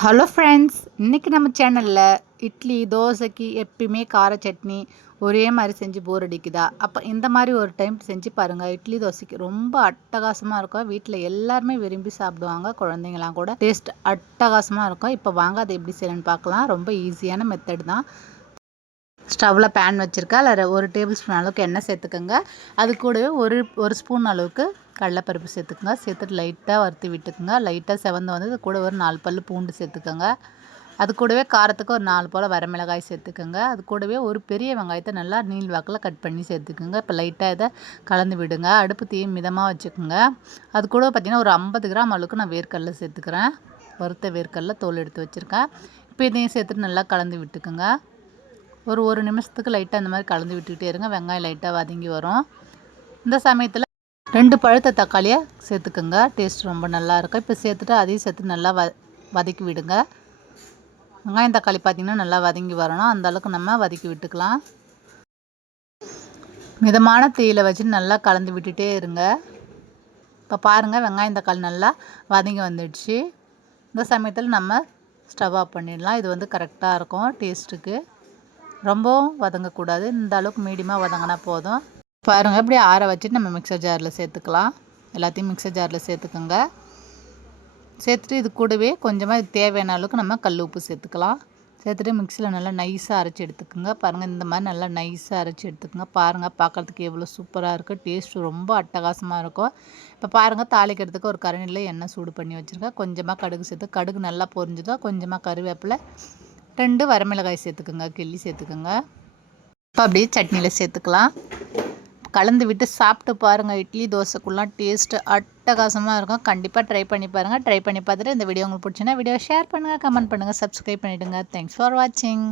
Hello friends, இன்றைக்கி நம்ம சேனலில் இட்லி தோசைக்கு எப்பயுமே கார சட்னி ஒரே மாதிரி செஞ்சு போர் அடிக்குதா? அப்போ இந்த மாதிரி ஒரு டைம் செஞ்சு பாருங்கள். இட்லி தோசைக்கு ரொம்ப அட்டகாசமாக இருக்கும். வீட்டில் எல்லாருமே விரும்பி சாப்பிடுவாங்க. குழந்தைங்களாம் கூட டேஸ்ட் அட்டகாசமாக இருக்கும். இப்போ வாங்க அதை எப்படி செய்யணும்னு பார்க்கலாம். ரொம்ப ஈஸியான மெத்தட் தான். ஸ்டவ்வில் பேன் வச்சுருக்கா, அதில் 1 டேபிள் ஸ்பூன் அளவுக்கு எண்ணெய் சேர்த்துக்கோங்க. அது கூடவே ஒரு ஸ்பூன் அளவுக்கு கடலைப்பருப்பு சேர்த்துக்குங்க. சேர்த்துட்டு லைட்டாக வறுத்து விட்டுக்குங்க. லைட்டாக செவந்து வந்து இது கூட ஒரு 4 பல் பூண்டு சேர்த்துக்கோங்க. அது கூடவே காரத்துக்கு ஒரு 4 போல் வரமிளகாய் சேர்த்துக்கோங்க. அது கூடவே ஒரு பெரிய வெங்காயத்தை நல்லா நீள் வாக்கில் கட் பண்ணி சேர்த்துக்குங்க. இப்போ லைட்டாக இதை கலந்து விடுங்க. அடுப்பு தீ மிதமாக வச்சுக்கோங்க. அது கூட பார்த்திங்கன்னா ஒரு 50 கிராம் அளவுக்கு நான் வேர்க்கடலை சேர்த்துக்கிறேன். வறுத்த வேர்க்கடலை தோல் எடுத்து வச்சுருக்கேன். இப்போ இதையும் சேர்த்துட்டு நல்லா கலந்து விட்டுக்குங்க. ஒரு நிமிஷத்துக்கு லைட்டாக இந்த மாதிரி கலந்து விட்டுக்கிட்டே இருங்க. வெங்காயம் லைட்டாக வதங்கி வரும். இந்த சமயத்தில் 2 பழுத்த தக்காளியை சேர்த்துக்குங்க. டேஸ்ட் ரொம்ப நல்லாயிருக்கும். இப்போ சேர்த்துட்டு அதையும் சேர்த்து நல்லா வதக்கி விடுங்க. வெங்காயம் தக்காளி பார்த்திங்கன்னா நல்லா வதங்கி வரணும். அந்தளவுக்கு நம்ம வதக்கி விட்டுக்கலாம். மிதமான தீயில வச்சு நல்லா கலந்து விட்டுட்டே இருங்க. இப்போ பாருங்கள், வெங்காயம் தக்காளி நல்லா வதங்கி வந்துடுச்சு. இந்த சமயத்தில் நம்ம ஸ்டவ் ஆஃப் பண்ணிடலாம். இது வந்து கரெக்டாக இருக்கும் டேஸ்ட்டுக்கு. ரொம்பவும் வதங்கக்கூடாது. இந்த அளவுக்கு மீடியமாக வதங்கினா போதும். பாருங்கள், இப்படி ஆற வச்சுட்டு நம்ம மிக்சர் ஜாரில் சேர்த்துக்கலாம். எல்லாத்தையும் மிக்சர் ஜாரில் சேர்த்துக்கோங்க. சேர்த்துட்டு இது கூடவே கொஞ்சமாக இது தேவையான அளவுக்கு நம்ம கல் உப்பு சேர்த்துக்கலாம். சேர்த்துட்டு மிக்சியில் நல்லா நைஸாக அரைச்சி எடுத்துக்கோங்க. பாருங்கள், இந்த மாதிரி நல்லா நைஸாக அரைச்சி எடுத்துக்கோங்க. பாருங்கள், பார்க்குறதுக்கு எவ்வளோ சூப்பராக இருக்குது. டேஸ்ட்டு ரொம்ப அட்டகாசமாக இருக்கும். இப்போ பாருங்கள், தாளிக்கிறதுக்கு ஒரு கரண்டியில் எண்ணெய் சூடு பண்ணி வச்சுருக்கேன். கொஞ்சமாக கடுகு சேர்த்து கடுகு நல்லா பொரிஞ்சுதான் கொஞ்சமாக கருவேப்பிலை 2 வரமிளகாய் சேர்த்துக்குங்க. கிள்ளி சேர்த்துக்குங்க. இப்போ அப்படியே சட்னியில் சேர்த்துக்கலாம். கலந்து விட்டு சாப்பிட்டு பாருங்கள். இட்லி தோசைக்குள்ளலாம் டேஸ்ட்டு அட்டகாசமாக இருக்கும். கண்டிப்பாக ட்ரை பண்ணி பாருங்கள். ட்ரை பண்ணி பார்த்துட்டு இந்த வீடியோ உங்களுக்கு பிடிச்சுன்னா வீடியோ ஷேர் பண்ணுங்கள், கமெண்ட் பண்ணுங்கள், சப்ஸ்கிரைப் பண்ணிவிடுங்க. தேங்க்ஸ் ஃபார் வாட்சிங்.